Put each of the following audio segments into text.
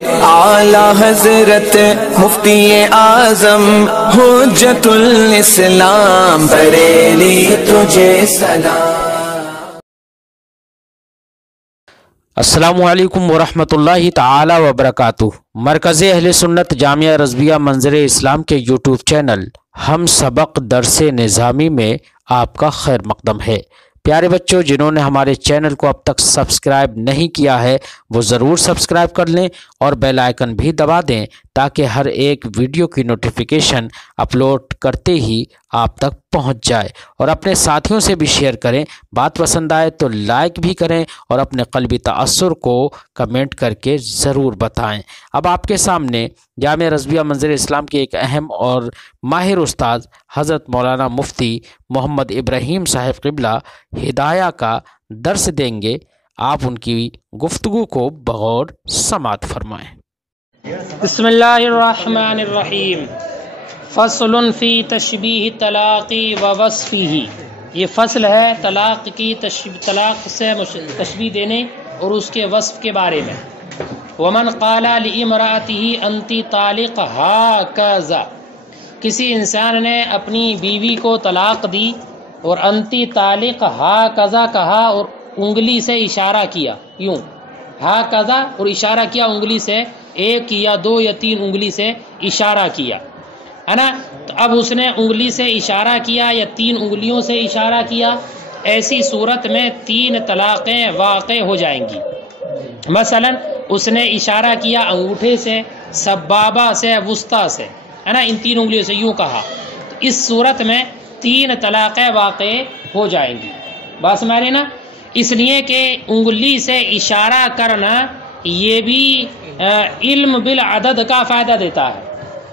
اعلیٰ حضرت مفتی اعظم حجت الاسلام بریلی تجھے سلام۔ السلام علیکم ورحمۃ اللہ تعالی وبرکاتہ۔ مرکز اہل سنت جامعہ رضویہ منظر اسلام کے یوٹیوب چینل ہم سبق درس نظامی میں آپ کا خیر مقدم ہے۔ پیارے بچوں، جنہوں نے ہمارے چینل کو اب تک سبسکرائب نہیں کیا ہے وہ ضرور سبسکرائب کر لیں اور بیل آئیکن بھی دبا دیں تاکہ ہر ایک ویڈیو کی نوٹیفیکیشن اپلوڈ کرتے ہی آپ تک پہنچ جائے، اور اپنے ساتھیوں سے بھی شیئر کریں۔ بات پسند آئے تو لائک بھی کریں اور اپنے قلبی تأثر کو کمنٹ کر کے ضرور بتائیں۔ اب آپ کے سامنے جامعہ رضویہ منظر اسلام کے ایک اہم اور ماہر استاد حضرت مولانا مفتی محمد ابراہیم صاحب قبلہ ہدایہ کا درس دیں گے۔ آپ ان کی گفتگو کو بغور سماعت فرمائیں۔ بسم اللہ الرحمن الرحیم۔ فصل فی تشبیہ طلاق و وصفہ۔ یہ فصل ہے طلاق کی طلاق سے تشبیہ دینے اور اس کے وصف کے بارے میں۔ ومن قال لامرأته انت طالق ہاکذا، کسی انسان نے اپنی بیوی کو طلاق دی اور انتی طالق ہاکذا کہا اور انگلی سے اشارہ کیا، یوں ہاکذا اور اشارہ کیا انگلی سے، ایک یا دو یا تین انگلی سے اشارہ کیا ہے نا۔ تو اب اس نے انگلی سے اشارہ کیا یا تین انگلیوں سے اشارہ کیا، ایسی صورت میں تین طلاقیں واقع ہو جائیں گی۔ مثلا اس نے اشارہ کیا انگوٹھے سے، سبابہ سے، وسطیٰ سے، ہے نا، ان تین انگلیوں سے یوں کہا، تو اس صورت میں تین طلاقیں واقع ہو جائیں گی۔ بات سمجھ رہے نا؟ اس لیے کہ انگلی سے اشارہ کرنا یہ بھی علم بالعدد کا فائدہ دیتا ہے۔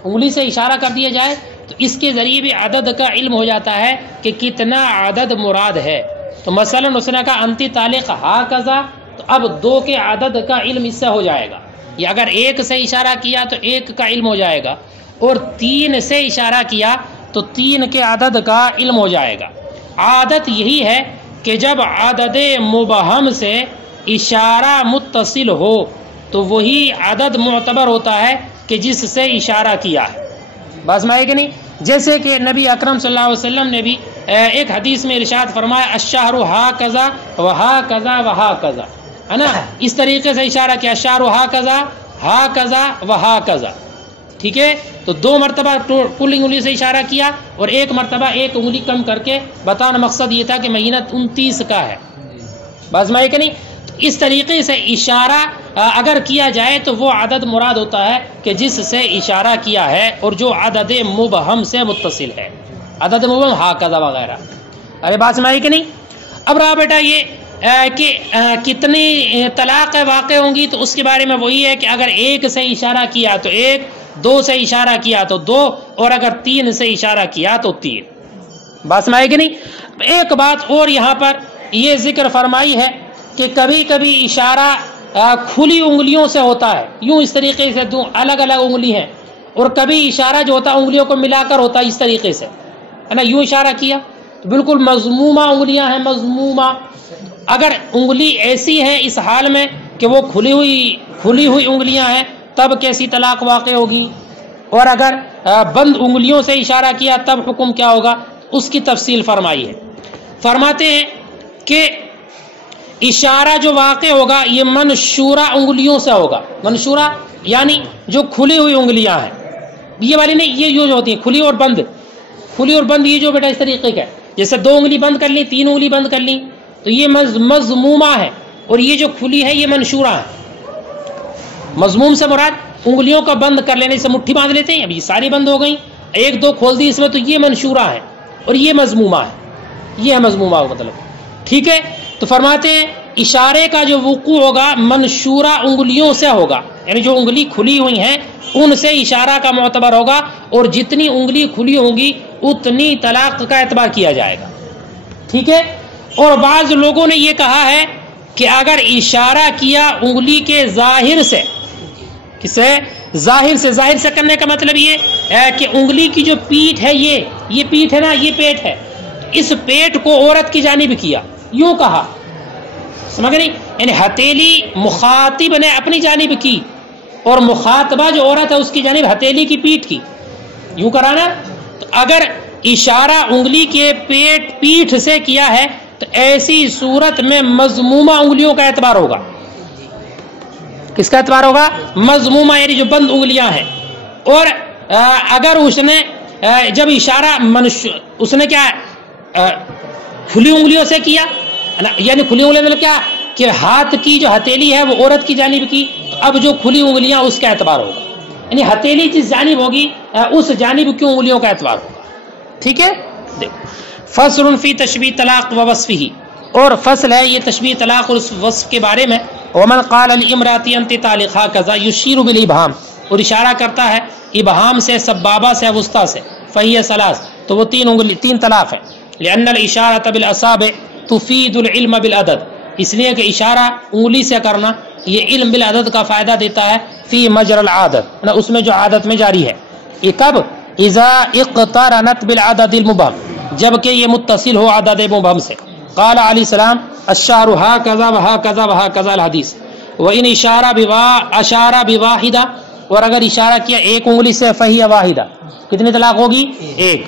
انگلی سے اشارہ کر دیا جائے تو اس کے ذریعے بھی عدد کا علم ہو جاتا ہے کہ کتنا عدد مراد ہے۔ تو مثلا اس نے کہا انتی طالق ہاکذا، تو اب دو کے عدد کا علم اس سے ہو جائے گا، یا اگر ایک سے اشارہ کیا تو ایک کا علم ہو جائے گا، اور تین سے اشارہ کیا تو تین کے عدد کا علم ہو جائے گا۔ عادت یہی ہے کہ جب عدد مبہم سے اشارہ متصل ہو تو وہی عدد معتبر ہوتا ہے کہ جس سے اشارہ کیا ہے۔ بات سمجھے کہ نہیں؟ جیسے کہ نبی اکرم صلی اللہ علیہ وسلم نے بھی ایک حدیث میں ارشاد فرمایا الشہر ہاکذا وہاکذا وہاکذا، ہے نا، اس طریقے سے اشارہ کیا، الشہر ہاکذا ہاکذا وہاکذا، ٹھیک ہے۔ تو دو مرتبہ کل انگلی سے اشارہ کیا اور ایک مرتبہ ایک انگلی کم کر کے بتانا، مقصد یہ تھا کہ مہینہ 29 کا ہے۔ بات سمجھے کہ نہیں؟ اس طریقے سے اشارہ اگر کیا جائے تو وہ عدد مراد ہوتا ہے کہ جس سے اشارہ کیا ہے اور جو عدد مبہم سے متصل ہے، عدد مبہم ہاکذا وغیرہ۔ ارے بات سمجھائی کہ نہیں؟ اب رہا بیٹا یہ کہ کتنی طلاق واقع ہوں گی، تو اس کے بارے میں وہی ہے کہ اگر ایک سے اشارہ کیا تو ایک، دو سے اشارہ کیا تو دو، اور اگر تین سے اشارہ کیا تو تین۔ بات سمجھائی کہ نہیں؟ ایک بات اور یہاں پر یہ ذکر فرمائی ہے کہ کبھی کبھی اشارہ کھلی انگلیوں سے ہوتا ہے، یوں اس طریقے سے دو الگ الگ انگلی ہیں، اور کبھی اشارہ جو ہوتا ہے انگلیوں کو ملا کر ہوتا ہے اس طریقے سے، ہے نا، یوں اشارہ کیا تو بالکل مضمومہ انگلیاں ہیں، مضمومہ۔ اگر انگلی ایسی ہے اس حال میں کہ وہ کھلی ہوئی انگلیاں ہیں تب کیسی طلاق واقع ہوگی، اور اگر بند انگلیوں سے اشارہ کیا تب حکم کیا ہوگا، اس کی تفصیل فرمائی ہے۔ فرماتے ہیں کہ اشارہ جو واقع ہوگا یہ منشورہ انگلیوں سے ہوگا۔ منشورہ یعنی جو کھلی ہوئی انگلیاں ہیں، یہ والی نہیں، یہ جو ہوتی ہیں کھلی اور بند، کھلی اور بند، یہ جو بیٹا اس طریقے کا ہے، جیسے دو انگلی بند کر لی، تین انگلی بند کر لی تو یہ مضمومہ ہے، اور یہ جو کھلی ہے یہ منشورہ ہے۔ مضموم سے مراد انگلیوں کا بند کر لینے سے مٹھی باندھ لیتے ہیں، اب یہ ساری بند ہو گئیں، ایک دو کھول دی اس میں، تو یہ منشورہ ہے اور یہ مضمومہ ہے، یہ ہے مضمومہ کا مطلب، ٹھیک ہے۔ تو فرماتے ہیں اشارے کا جو وقوع ہوگا منشورہ انگلیوں سے ہوگا، یعنی جو انگلی کھلی ہوئی ہیں ان سے اشارہ کا معتبر ہوگا، اور جتنی انگلی کھلی ہوگی اتنی طلاق کا اعتبار کیا جائے گا، ٹھیک ہے۔ اور بعض لوگوں نے یہ کہا ہے کہ اگر اشارہ کیا انگلی کے ظاہر سے، کسے ظاہر سے کرنے کا مطلب یہ ہے کہ انگلی کی جو پیٹھ ہے، یہ پیٹھ ہے نا، یہ پیٹھ ہے، اس پیٹھ کو عورت کی جانب کیا، یوں کہا، سمجھ نہیں، یعنی ہتھیلی مخاطب نے اپنی جانب کی اور مخاطبہ جو عورت ہے اس کی جانب ہتھیلی کی پیٹھ کی، یوں کرانا. تو اگر اشارہ انگلی کے پیٹھ سے کیا ہے تو ایسی صورت میں مضمومہ انگلیوں کا اعتبار ہوگا. کس کا اعتبار ہوگا؟ مضمومہ، یعنی جو بند انگلیاں ہیں. اور اگر اس نے جب اشارہ اس نے کیا کھلی انگلیوں سے کیا، یعنی کھلی انگلیاں مطلب کیا کہ ہاتھ کی جو ہتھیلی ہے وہ عورت کی جانب کی، تو اب جو کھلی انگلیاں اس کا اعتبار ہوگا، یعنی ہتھیلی جس جانب ہوگی اس جانب کی انگلیوں کا اعتبار ہوگا. ٹھیک ہے. فصل فی تشبیہ طلاق و وصفہ، اور فصل ہے یہ تشبیہ طلاق اور اس وصف کے بارے میں. ومن قال لامرأة انت طالقہ کذا یشیر بالابہام، اور اشارہ کرتا ہے ابہام سے، سبابہ سے، وسطیٰ سے، فہی ثلاث، تو وہ تین طلاق ہے. لأن الاشارۃ بالاصابع تفید العلم بالعدد، اس لیے کہ اشارہ انگلی سے کرنا یہ علم بالعدد کا فائدہ دیتا ہے. فی مجرى العادت، اس میں جو عادت میں جاری ہے. یہ کب؟ اذا اقترنت بالعدد المبہم، جبکہ یہ متصل ہو عدد مبہم سے. قال علیہ السلام الشعر هكذا وهكذا وهكذا الحدیث. وان اشارہ بواحدہ، اور اگر اشارہ کیا ایک انگلی سے فہی واحدہ، کتنی طلاق ہوگی؟ ایک.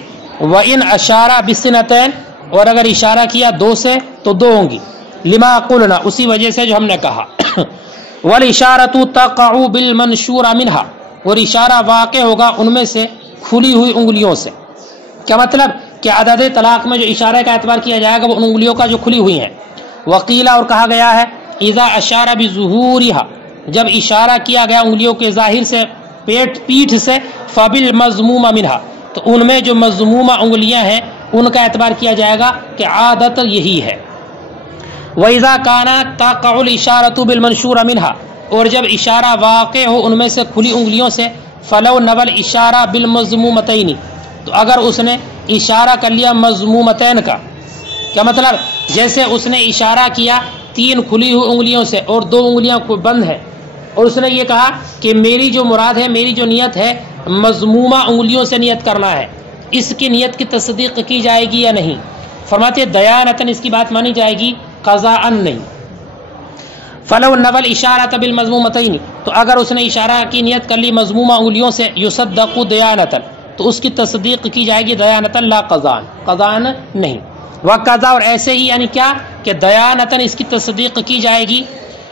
وان اشارہ بسنتین، اور اگر اشارہ کیا دو سے تو دو ہوں گی. لما قلنا، اسی وجہ سے جو ہم نے کہا. والاشارۃ تقع بالمنشور منها، اور اشارہ واقع ہوگا ان میں سے کھلی ہوئی انگلیوں سے. کیا مطلب کہ عدد طلاق میں جو اشارہ کا اعتبار کیا جائے گا وہ ان انگلیوں کا جو کھلی ہوئی ہیں. وقیلا، اور کہا گیا ہے اذا اشار بظہورها، جب اشارہ کیا گیا انگلیوں کے ظاہر سے، پیٹھ سے، فبالمضمومہ منها، تو ان میں جو مضمومہ انگلیاں ہیں ان کا اعتبار کیا جائے گا کہ عادت یہی ہے. وَإِذَا كَانَ تَقَعُ الْإِشَارَةُ بِالْمَنْشُورِ مِنْهَا، اور جب اشارہ واقع ہو ان میں سے کھلی انگلیوں سے، فَلَوْ نَوَى الْإِشَارَةَ بِالْمَضْمُومَتَيْنِ، تو اگر اس نے اشارہ کر لیا مضمومتین کا، کیا مطلب جیسے اس نے اشارہ کیا تین کھلی ہوئی انگلیوں سے اور دو انگلیاں بند ہیں، اور اس نے یہ کہا کہ میری جو مراد ہے، میری جو نیت ہے مضمومہ انگلیوں سے نیت کرنا ہے، اس کی نیت کی تصدیق کی جائے گی یا نہیں؟ فرماتے دیانتاً اس کی بات مانی جائے گی، قضاءً نہیں. فلو نوى الاشارۃ بالمضمومتین، تو اگر اس نے اشارہ کی نیت کر لی مضمومہ انگلیوں سے، یصدق دیانتاً، تو اس کی تصدیق کی جائے گی دیانتاً، لا قضاءً، قضاءً نہیں. وقضا، اور ایسے ہی یعنی کیا کہ دیانتاً اس کی تصدیق کی جائے گی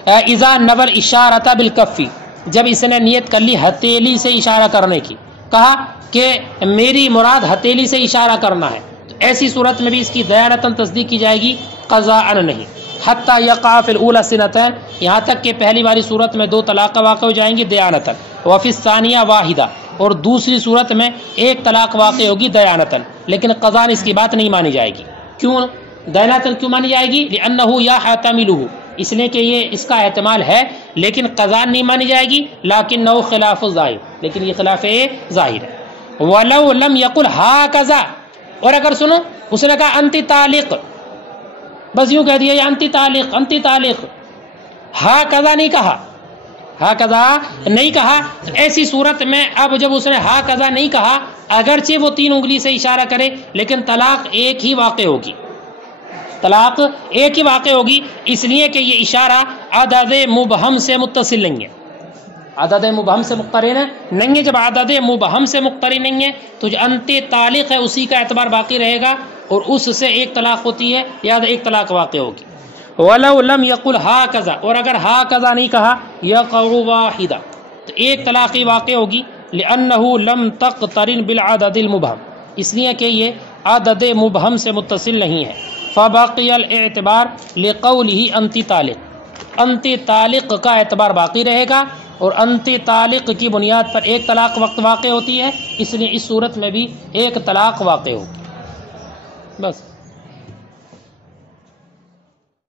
اذا نوى الاشارۃ بالکف، جب اس نے نیت کر لی ہتھیلی سے اشارہ کرنے کی، کہا کہ میری مراد ہتھیلی سے اشارہ کرنا ہے، تو ایسی صورت میں بھی اس کی دیانتاً تصدیق کی جائے گی، قضاءً نہیں. حتی یقع فی الاولی سنتین، یہاں تک کہ پہلی والی صورت میں دو طلاق واقع ہو جائیں گی دیانتاً، وفی الثانیہ واحدہ، اور دوسری صورت میں ایک طلاق واقع ہوگی دیانتاً، لیکن قضاءً اس کی بات نہیں مانی جائے گی. کیوں دیانتاً کیوں مانی جائے گی؟ لأنہ یحتملہ، اس لیے کہ یہ اس کا احتمال ہے، لیکن قضاءً نہیں مانی جائے گی. لکنہ خلاف الظاہر، لیکن یہ خلاف ظاہر ہے. ولو لم یقل ہاکذا، اور اگر سنو اس نے کہا انت طالق، بس یوں کہہ دیا یہ انت طالق، انت طالق، ہاکذا نہیں کہا، ہاکذا نہیں کہا، ایسی صورت میں اب جب اس نے ہاکذا نہیں کہا، اگرچہ وہ تین انگلی سے اشارہ کرے لیکن طلاق ایک ہی واقع ہوگی، طلاق ایک ہی واقع ہوگی، اس لیے کہ یہ اشارہ عدد مبہم سے متصل نہیں ہے، عدد مبہم سے مقترن نہیں ہے. جب عدد مبہم سے مقترن نہیں ہے تو جو انت طالق ہے اسی کا اعتبار باقی رہے گا، اور اس سے ایک طلاق ہوتی ہے، یا ایک طلاق واقع ہوگی. ولو لم یقل ہاکذا، اور اگر ہاکذا نہیں کہا، یقع واحدہ، تو ایک طلاق ہی واقع ہوگی. لأنہ لم تقترن بالعدد المبہم، اس لیے کہ یہ عدد مبہم سے متصل نہیں ہے. فبقی الاعتبار لقولہ انت طالق، انت طالق کا اعتبار باقی رہے گا، اور انت طالق کی بنیاد پر ایک طلاق وقت واقع ہوتی ہے، اس لیے اس صورت میں بھی ایک طلاق واقع ہوگی. بس.